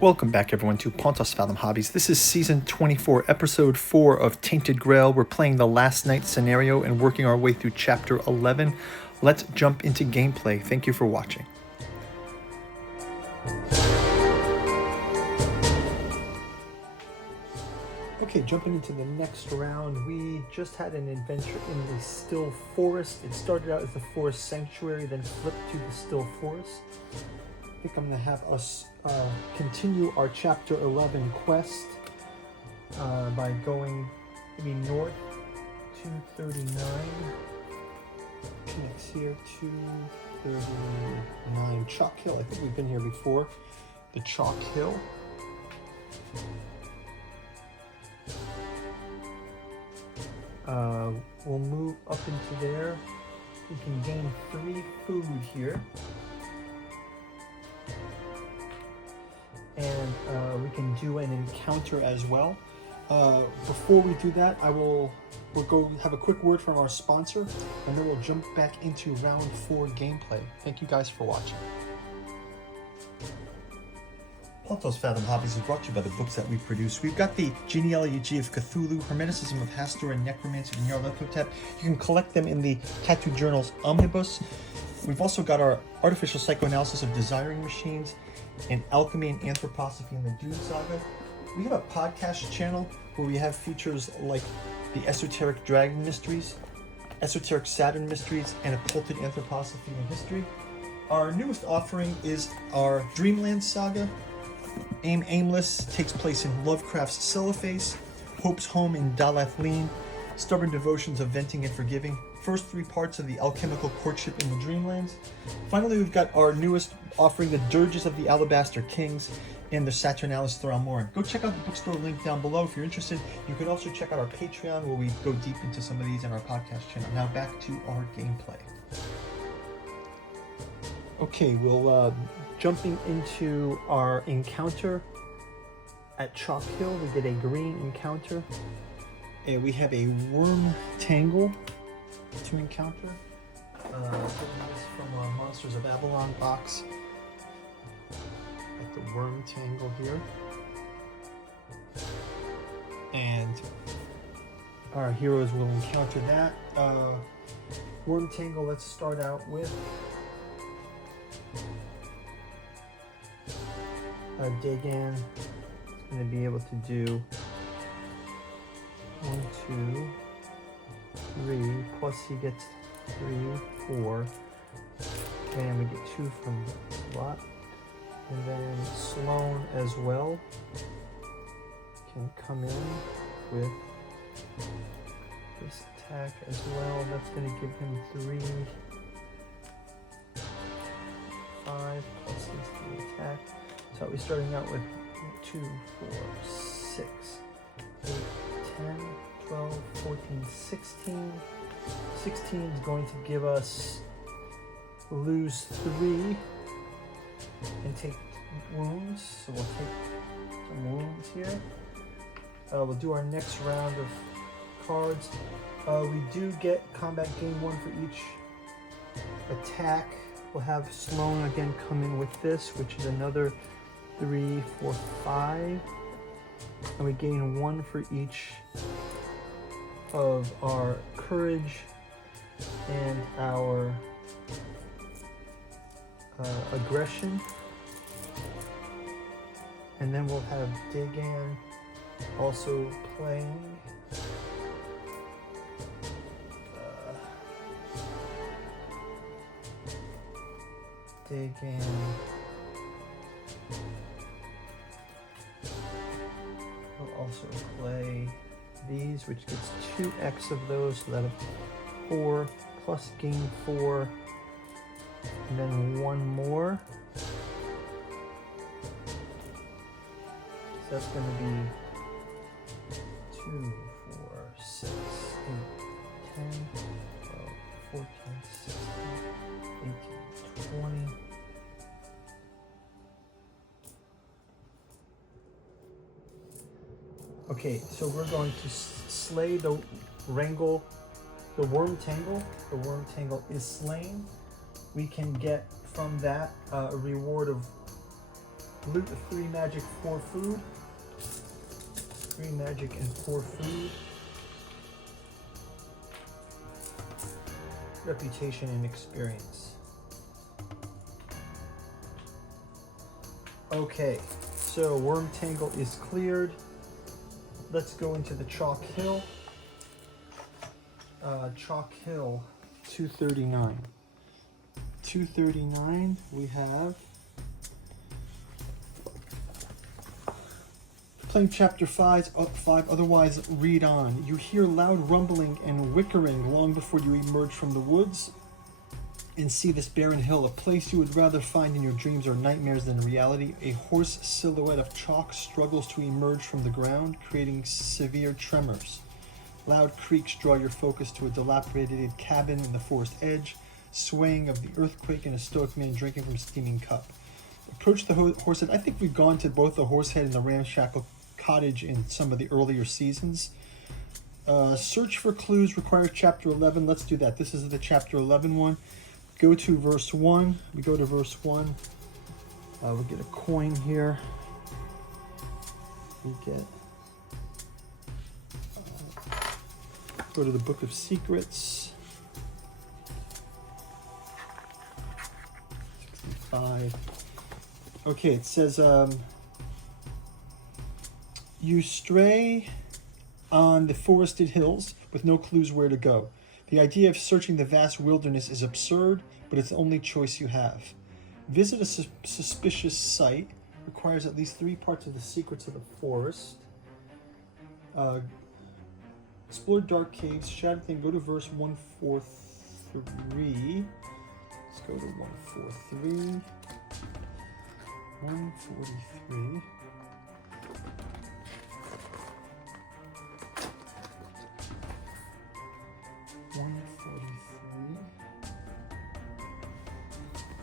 Welcome back, everyone, to Pontos Fathom Hobbies. This is Season 24, Episode 4 of Tainted Grail. We're playing the last night scenario and working our way through Chapter 11. Let's jump into gameplay. Thank you for watching. Okay, jumping into the next round, we just had an adventure in the Still Forest. It started out as the Forest Sanctuary, then flipped to the Still Forest. I think I'm going to have us continue our Chapter 11 quest by going maybe north, 239, connects here, 239, Chalk Hill. I think we've been here before, the Chalk Hill. We'll move up into there. We can gain 3 food here. And we can do an encounter as well. Before we do that, we'll go have a quick word from our sponsor, and then we'll jump back into round 4 gameplay. Thank you guys for watching. Pontos Fathom Hobbies is brought to you by the books that we produce. We've got the Genealogy of Cthulhu, Hermeticism of Hastur, and Necromancy of Nyarlathotep. You can collect them in the Tattoo Journals Omnibus. We've also got our Artificial Psychoanalysis of Desiring Machines, and Alchemy and Anthroposophy in the Dune Saga. We have a podcast channel where we have features like the Esoteric Dragon Mysteries, Esoteric Saturn Mysteries, and Occulted Anthroposophy and History. Our newest offering is our Dreamland Saga. Aim Aimless takes place in Lovecraft's Cellophase, Hope's Home in Dalathleen, Stubborn Devotions of Venting and Forgiving, first 3 parts of the Alchemical Courtship in the Dreamlands. Finally, we've got our newest offering, the Dirges of the Alabaster Kings and the Saturnalis Thramoran. Go check out the bookstore link down below if you're interested. You can also check out our Patreon where we go deep into some of these and our podcast channel. Now back to our gameplay. Okay, we'll jumping into our encounter at Chalk Hill. We get a green encounter. And we have a worm tangle to encounter. This from our Monsters of Avalon box. Got the worm tangle here. And our heroes will encounter that. Worm tangle, let's start out with Dagan is going to be able to do 1, 2, 3, plus he gets 3, 4, and we get 2 from Lot. And then Sloan as well can come in with this attack as well. That's going to give him 3, 5, plus his 3 attack. So we're starting out with 2, 4, 6, 8, 10, 12, 14, 16. 16 is going to give us lose 3 and take wounds. So we'll take some wounds here. We'll do our next round of cards. We do get combat gain 1 for each attack. We'll have Sloan again come in with this, which is another 3, 4, 5. And we gain 1 for each of our courage and our aggression. And then we'll have Dagan also playing. Dagan will also play these, which gets 2x of those, so that's 4 plus gain 4, and then 1 more. So that's going to be 2, 4, 6, 8, 10, 12, 14, 16, 18, 20. Okay, so we're going to slay the worm tangle. The worm tangle is slain. We can get from that a reward of Loot 3 magic, 4 food. 3 magic and 4 food. Reputation and experience. Okay, so Worm Tangle is cleared. Let's go into the Chalk Hill. Chalk Hill, 239. 239, we have playing chapter 5, otherwise read on. You hear loud rumbling and whickering long before you emerge from the woods and see this barren hill, a place you would rather find in your dreams or nightmares than reality. A horse silhouette of chalk struggles to emerge from the ground, creating severe tremors. Loud creaks draw your focus to a dilapidated cabin in the forest edge, swaying of the earthquake and a stoic man drinking from a steaming cup. Approach the horsehead. I think we've gone to both the horsehead and the ramshackle cottage in some of the earlier seasons. Search for clues requires chapter 11. Let's do that. This is the chapter 11 one. Go to verse 1. We go to verse 1. We get a coin here. We get... go to the Book of Secrets. 65. Okay, it says, you stray on the forested hills with no clues where to go. The idea of searching the vast wilderness is absurd, but it's the only choice you have. Visit a suspicious site. Requires at least 3 parts of the secrets of the forest. Explore dark caves, shattered thing. Go to verse 143. Let's go to 143.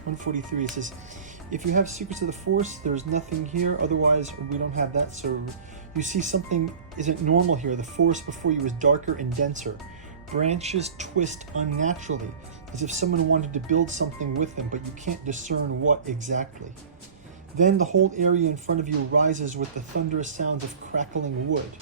143. It says, if you have secrets of the forest, there's nothing here. Otherwise, we don't have that. So you see something isn't normal here. The forest before you is darker and denser. Branches twist unnaturally, as if someone wanted to build something with them, but you can't discern what exactly. Then the whole area in front of you rises with the thunderous sounds of crackling wood.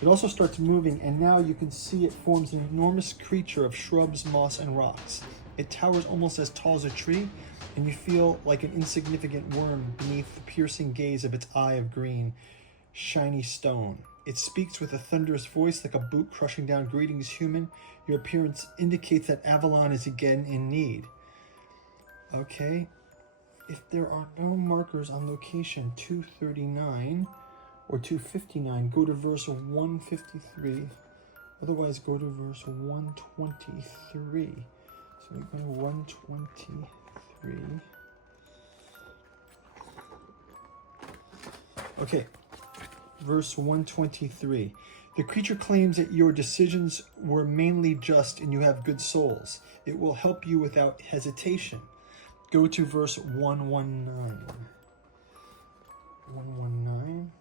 It also starts moving, and now you can see it forms an enormous creature of shrubs, moss, and rocks. It towers almost as tall as a tree, and you feel like an insignificant worm beneath the piercing gaze of its eye of green, shiny stone. It speaks with a thunderous voice like a boot crushing down. Greetings, human. Your appearance indicates that Avalon is again in need. Okay. If there are no markers on location 239 or 259, go to verse 153. Otherwise, go to verse 123. So we go to 123. Okay, verse 123. The creature claims that your decisions were mainly just and you have good souls. It will help you without hesitation. Go to verse 119. 119.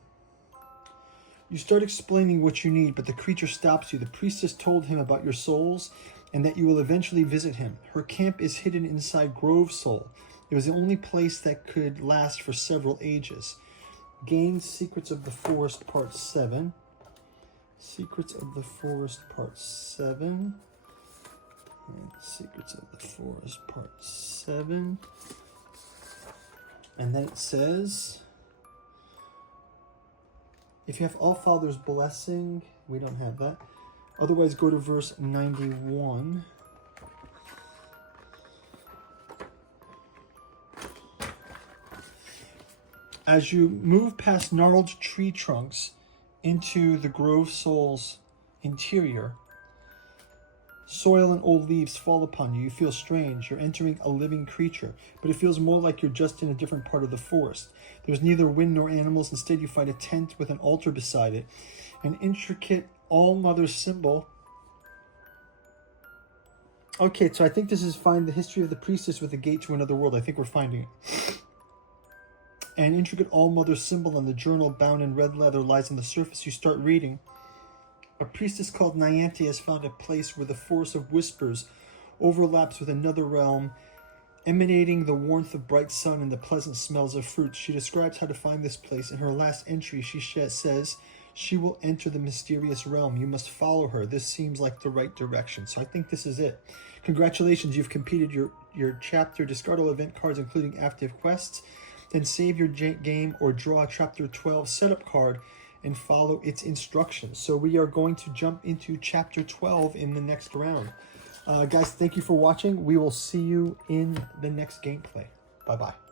You start explaining what you need, but the creature stops you. The priestess told him about your souls and that you will eventually visit him. Her camp is hidden inside Grove Soul. It was the only place that could last for several ages. Gain Secrets of the Forest Part 7. Secrets of the Forest Part 7. And Secrets of the Forest Part 7. And then it says, if you have Allfather's Blessing, we don't have that. Otherwise, go to verse 91. As you move past gnarled tree trunks into the Grove Soul's interior, soil and old leaves fall upon you. You feel strange. You're entering a living creature, but it feels more like you're just in a different part of the forest. There's neither wind nor animals. Instead, you find a tent with an altar beside it, an intricate All-Mother symbol. Okay, so I think this is find the history of the priestess with the gate to another world. I think we're finding it. An intricate All-Mother symbol on the journal bound in red leather lies on the surface. You start reading. A priestess called Nianti has found a place where the forest of whispers overlaps with another realm emanating the warmth of bright sun and the pleasant smells of fruits. She describes how to find this place. In her last entry, she says she will enter the mysterious realm. You must follow her. This seems like the right direction. So I think this is it. Congratulations, you've completed your chapter. Discard all event cards, including active quests. Then save your game or draw a chapter 12 setup card and follow its instructions. So we are going to jump into chapter 12 in the next round. Guys, thank you for watching. We will see you in the next gameplay. Bye-bye.